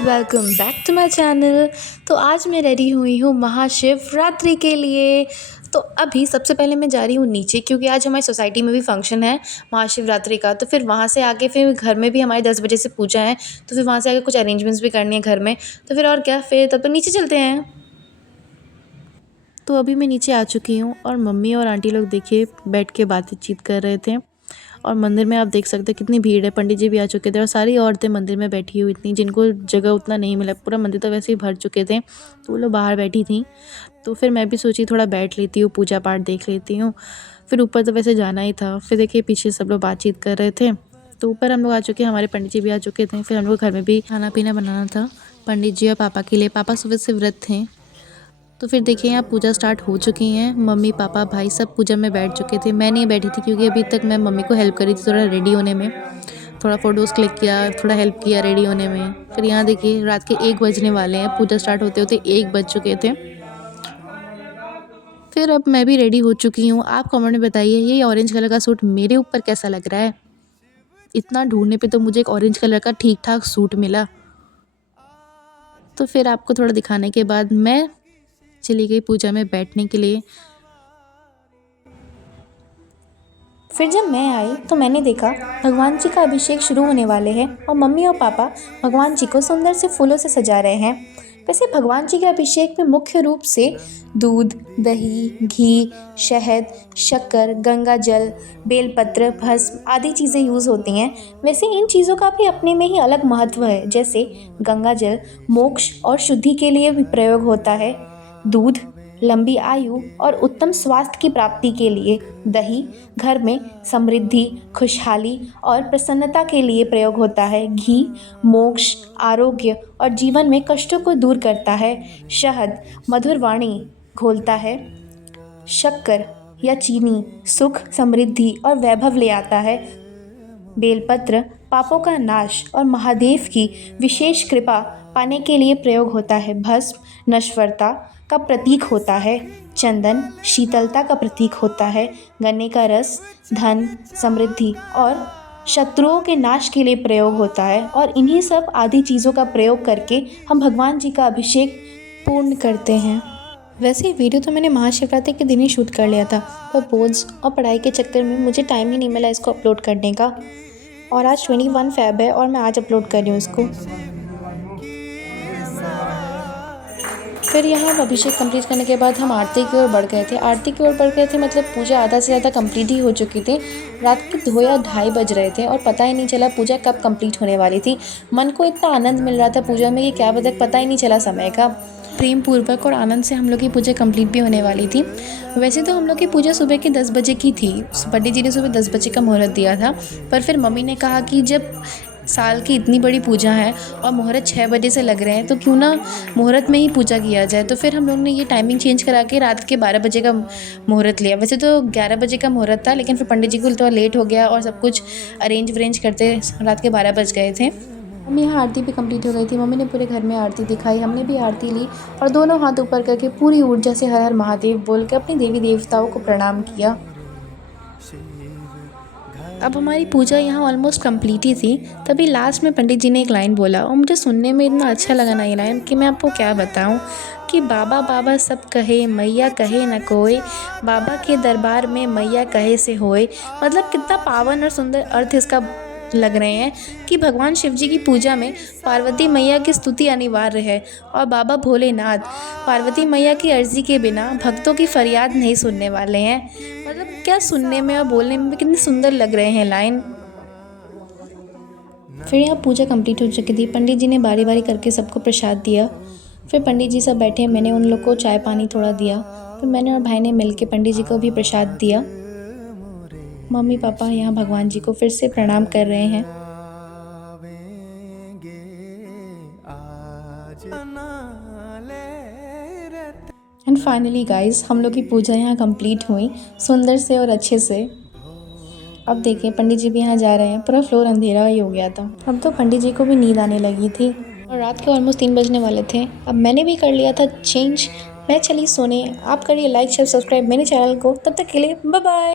Welcome back to my channel. तो आज मैं रेडी हुई हूँ महाशिवरात्रि के लिए। तो अभी सबसे पहले मैं जा रही हूँ नीचे, क्योंकि आज हमारी सोसाइटी में भी फंक्शन है महाशिवरात्रि का। तो फिर वहाँ से आके फिर घर में भी हमारे 10 बजे से पूजा है, तो फिर वहाँ से आके कुछ अरेंजमेंट्स भी करनी है घर में। तो फिर और क्या, फिर तब तो नीचे चलते हैं। तो अभी मैं नीचे आ चुकी हूँ और मम्मी और आंटी लोग देखिए बैठ के बातचीत कर रहे थे। और मंदिर में आप देख सकते हैं कितनी भीड़ है। पंडित जी भी आ चुके थे और सारी औरतें मंदिर में बैठी हुई इतनी, जिनको जगह उतना नहीं मिला। पूरा मंदिर तो वैसे ही भर चुके थे, तो वो लोग बाहर बैठी थी। तो फिर मैं भी सोची थोड़ा बैठ लेती हूँ, पूजा पाठ देख लेती हूँ। फिर ऊपर तो वैसे जाना ही था। फिर देखिए पीछे सब लोग बातचीत कर रहे थे। तो ऊपर हम लोग आ चुके हैं, हमारे पंडित जी भी आ चुके थे। फिर हम लोग घर में भी खाना पीना बनाना था पंडित जी और पापा के लिए। पापा सुबह से व्रत थे। तो फिर देखिए यहाँ पूजा स्टार्ट हो चुकी हैं। मम्मी पापा भाई सब पूजा में बैठ चुके थे। मैं नहीं बैठी थी, क्योंकि अभी तक मैं मम्मी को हेल्प करी थी थोड़ा रेडी होने में। थोड़ा फ़ोटोज़ क्लिक किया, थोड़ा हेल्प किया रेडी होने में। फिर यहाँ देखिए रात के 1 बजने वाले हैं। पूजा स्टार्ट होते होते 1 बज चुके थे। फिर अब मैं भी रेडी हो चुकी हूँ। आप कमेंट में बताइए ये ऑरेंज कलर का सूट मेरे ऊपर कैसा लग रहा है। इतना ढूंढने पे तो मुझे एक ऑरेंज कलर का ठीक ठाक सूट मिला। तो फिर आपको थोड़ा दिखाने के बाद मैं चली गई पूजा में बैठने के लिए। फिर जब मैं आई तो मैंने देखा भगवान जी का अभिषेक शुरू होने वाले हैं और मम्मी और पापा भगवान जी को सुंदर से फूलों से सजा रहे हैं। वैसे भगवान जी के अभिषेक में मुख्य रूप से दूध, दही, घी, शहद, शक्कर, गंगा जल, बेलपत्र, भस्म आदि चीज़ें यूज़ होती हैं। वैसे इन चीज़ों का भी अपने में ही अलग महत्व है। जैसे गंगा जल मोक्ष और शुद्धि के लिए भी प्रयोग होता है। दूध लंबी आयु और उत्तम स्वास्थ्य की प्राप्ति के लिए। दही घर में समृद्धि, खुशहाली और प्रसन्नता के लिए प्रयोग होता है। घी मोक्ष, आरोग्य और जीवन में कष्टों को दूर करता है। शहद मधुर वाणी घोलता है। शक्कर या चीनी सुख, समृद्धि और वैभव ले आता है। बेलपत्र पापों का नाश और महादेव की विशेष कृपा पाने के लिए प्रयोग होता है। भस्म नश्वरता का प्रतीक होता है। चंदन शीतलता का प्रतीक होता है। गन्ने का रस धन, समृद्धि और शत्रुओं के नाश के लिए प्रयोग होता है। और इन्हीं सब आदि चीज़ों का प्रयोग करके हम भगवान जी का अभिषेक पूर्ण करते हैं। वैसे ये वीडियो तो मैंने महाशिवरात्रि के दिन ही शूट कर लिया था, पर बोर्ड्स और पढ़ाई के चक्कर में मुझे टाइम ही नहीं मिला इसको अपलोड करने का। और आज 21 फ़ेब है और मैं आज अपलोड कर रही हूँ इसको। फिर यहाँ अभिषेक कंप्लीट करने के बाद हम आरती की ओर बढ़ गए थे। आरती की ओर बढ़ गए थे मतलब पूजा आधा से ज़्यादा कंप्लीट ही हो चुकी थी। रात के 2 या 2:30 बज रहे थे और पता ही नहीं चला पूजा कब कंप्लीट होने वाली थी। मन को इतना आनंद मिल रहा था पूजा में कि क्या पता ही नहीं चला समय का। प्रेम पूर्वक और आनंद से हम लोग की पूजा कंप्लीट भी होने वाली थी। वैसे तो हम लोग की पूजा सुबह के 10 बजे की थी। पंडित जी ने सुबह 10 बजे का मुहूर्त दिया था, पर फिर मम्मी ने कहा कि जब साल की इतनी बड़ी पूजा है और मुहूर्त 6 बजे से लग रहे हैं, तो क्यों ना मुहूर्त में ही पूजा किया जाए। तो फिर हम लोग ने ये टाइमिंग चेंज करा के रात के 12 बजे का मुहूर्त लिया। वैसे तो 11 बजे का मुहूर्त था, लेकिन फिर पंडित जी को थोड़ा लेट हो गया और सब कुछ अरेंज वरेंज करते रात के 12 बज गए थे। मम्मी यहाँ आरती भी कंप्लीट हो गई थी। मम्मी ने पूरे घर में आरती दिखाई, हमने भी आरती ली और दोनों हाथ ऊपर करके पूरी ऊर्जा से हर हर महादेव बोल के अपने देवी देवताओं को प्रणाम किया। अब हमारी पूजा यहाँ ऑलमोस्ट कंप्लीट ही थी। तभी लास्ट में पंडित जी ने एक लाइन बोला और मुझे सुनने में इतना अच्छा लगा ना ये लाइन कि मैं आपको क्या बताऊँ। कि बाबा बाबा सब कहे मैया कहे न कोई, बाबा के दरबार में मैया कहे से होए। मतलब कितना पावन और सुंदर अर्थ इसका लग रहे हैं कि भगवान शिव जी की पूजा में पार्वती मैया की स्तुति अनिवार्य है और बाबा भोलेनाथ पार्वती मैया की अर्जी के बिना भक्तों की फरियाद नहीं सुनने वाले हैं। मतलब क्या सुनने में और बोलने में भी कितने सुंदर लग रहे हैं लाइन। फिर यहाँ पूजा कंप्लीट हो चुकी थी। पंडित जी ने बारी बारी करके सबको प्रसाद दिया। फिर पंडित जी सब बैठे, मैंने उन लोग को चाय पानी थोड़ा दिया। फिर मैंने और भाई ने मिल के पंडित जी को भी प्रसाद दिया। मम्मी पापा यहाँ भगवान जी को फिर से प्रणाम कर रहे हैं। एंड फाइनली गाइस हम लोग की पूजा यहाँ कंप्लीट हुई सुंदर से और अच्छे से। अब देखिए पंडित जी भी यहाँ जा रहे हैं। पूरा फ्लोर अंधेरा ही हो गया था। अब तो पंडित जी को भी नींद आने लगी थी और रात के ऑलमोस्ट 3 बजने वाले थे। अब मैंने भी कर लिया था चेंज। मैं चली सोने। आप करिए लाइक शेयर सब्सक्राइब मेरे चैनल को। तब तक के लिए बाय बाय।